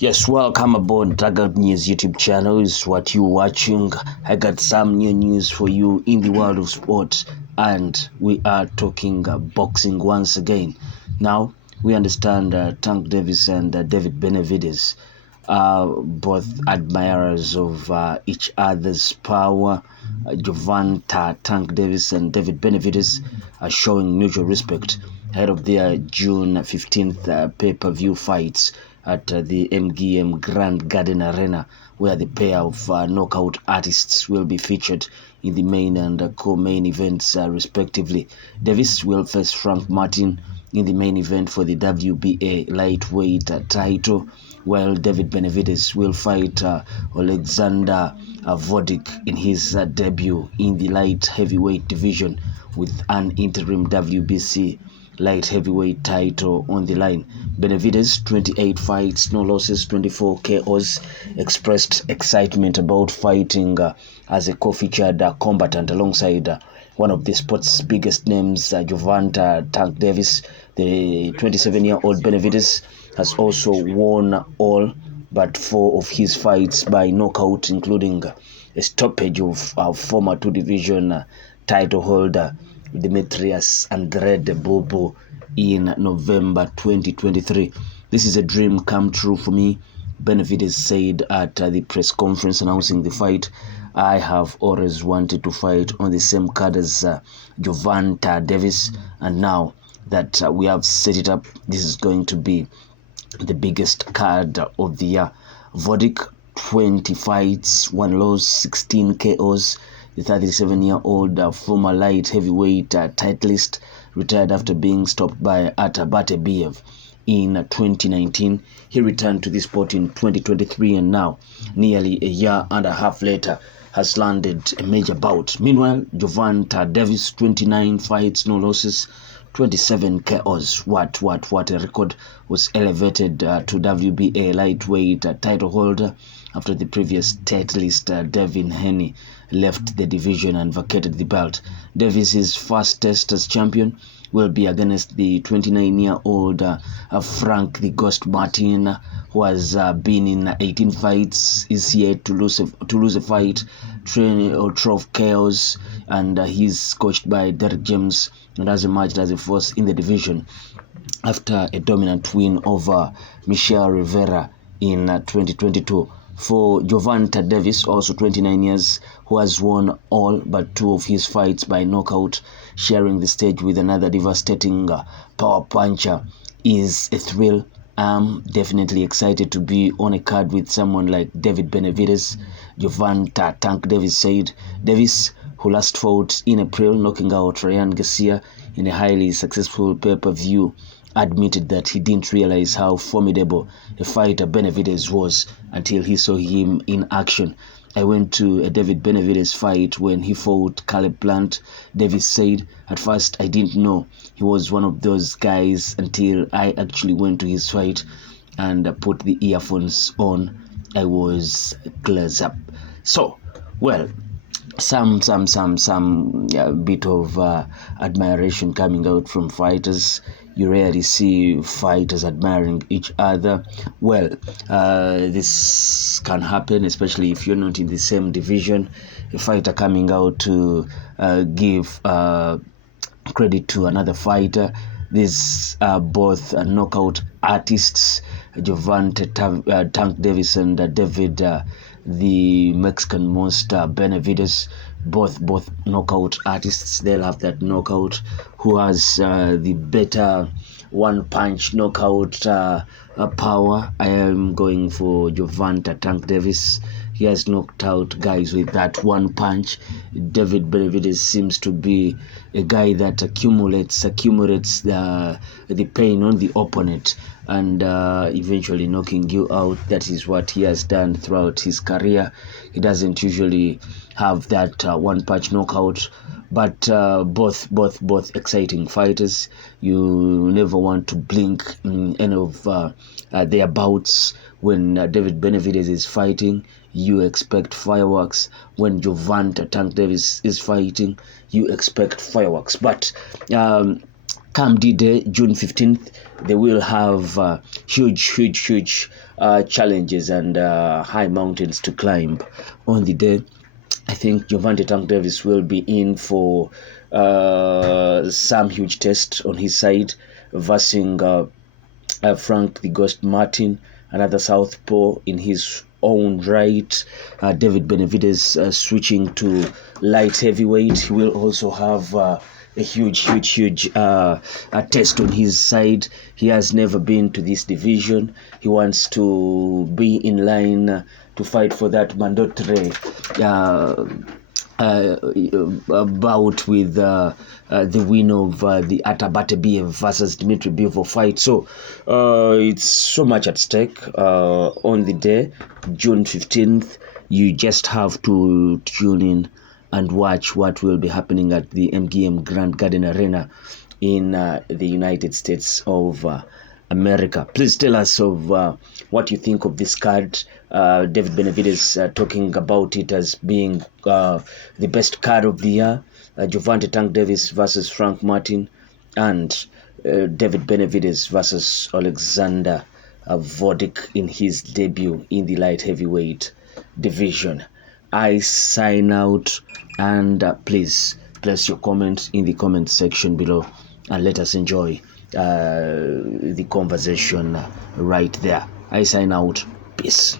Yes, welcome aboard Dugout News YouTube channel. Is what you're watching. I got some new news for you in the world of sports, and we are talking boxing once again. Now, we understand Tank Davis and David Benavidez are both admirers of each other's power. Gervonta, Tank Davis, and David Benavidez are showing mutual respect ahead of their June 15th pay-per-view fights at the MGM Grand Garden Arena, where the pair of knockout artists will be featured in the main and co-main events respectively. Davis will face Frank Martin in the main event for the WBA lightweight title, while David Benavidez will fight Alexander Vodic in his debut in the light heavyweight division with an interim WBC light heavyweight title on the line. Benavidez, 28 fights, no losses, 24 KOs, expressed excitement about fighting as a co-featured combatant alongside one of the sport's biggest names, Gervonta Tank Davis. The 27-year-old Benavidez has also won all but 4 of his fights by knockout, including a stoppage of former two-division title holder Demetrius Andrade Bobo in November 2023. This is a dream come true for me, Benavidez said at the press conference announcing the fight. I have always wanted to fight on the same card as Gervonta Davis, and now that we have set it up, this is going to be the biggest card of the year. Vodic, 20 fights, 1 loss, 16 KOs. The 37-year-old former light heavyweight titleist retired after being stopped by Benavidez in 2019. He returned to the sport in 2023, and now, nearly a year and a half later, has landed a major bout. Meanwhile, Gervonta Davis, 29 fights, no losses, 27 KOs. What a record. Was elevated to WBA lightweight title holder after the previous titleist Devin Haney left the division and vacated the belt. Davis's first test as champion will be against the 29-year-old Frank the Ghost Martin, who has been in 18 fights, is yet to lose a fight, 12 KOs, and he's coached by Derek James and has emerged as a force in the division after a dominant win over Michelle Rivera in 2022. For Gervonta Davis, also 29 years, who has won all but 2 of his fights by knockout, sharing the stage with another devastating power puncher, is a thrill. I'm definitely excited to be on a card with someone like David Benavidez. Gervonta Tank Davis said. Davis, who last fought in April, knocking out Ryan Garcia in a highly successful pay-per-view, admitted that he didn't realize how formidable a fighter Benavidez was until he saw him in action. I went to a David Benavidez fight when he fought Caleb Plant. Davis said, at first I didn't know he was one of those guys until I actually went to his fight and put the earphones on. I was glass up. So, well, some bit of admiration coming out from fighters. You rarely see fighters admiring each other. Well, this can happen, especially if you're not in the same division. A fighter coming out to give credit to another fighter. These are both knockout artists, Gervonta Tank Davis and David the Mexican monster Benavidez, both knockout artists. They'll have that knockout. Who has the better one-punch knockout power? I am going for Gervonta Tank Davis. He has knocked out guys with that one punch. David Benavidez seems to be a guy that accumulates the pain on the opponent and eventually knocking you out. That is what he has done throughout his career. He doesn't usually have that one-punch knockout, but both exciting fighters. You never want to blink in any of their bouts. When David Benavidez is fighting, you expect fireworks. When Gervonta Tank Davis is fighting, you expect fireworks. But come D-Day, June 15th, they will have huge challenges and high mountains to climb on the day. I think Gervonta Tank Davis will be in for some huge test on his side, versing Frank the Ghost Martin, another southpaw in his own right. David Benavidez switching to light heavyweight. He will also have a huge test on his side. He has never been to this division. He wants to be in line to fight for that mandatory bout with the win of the Atabate BF versus Dmitry Bivol fight. So it's so much at stake on the day, June 15th. You just have to tune in and watch what will be happening at the MGM Grand Garden Arena in the United States of America. Please tell us of what you think of this card. David Benavidez talking about it as being the best card of the year. Gervonta Tank Davis versus Frank Martin, and David Benavidez versus Alexander Vodic in his debut in the light heavyweight division. I sign out, and please place your comments in the comment section below and let us enjoy the conversation right there. I sign out. Peace.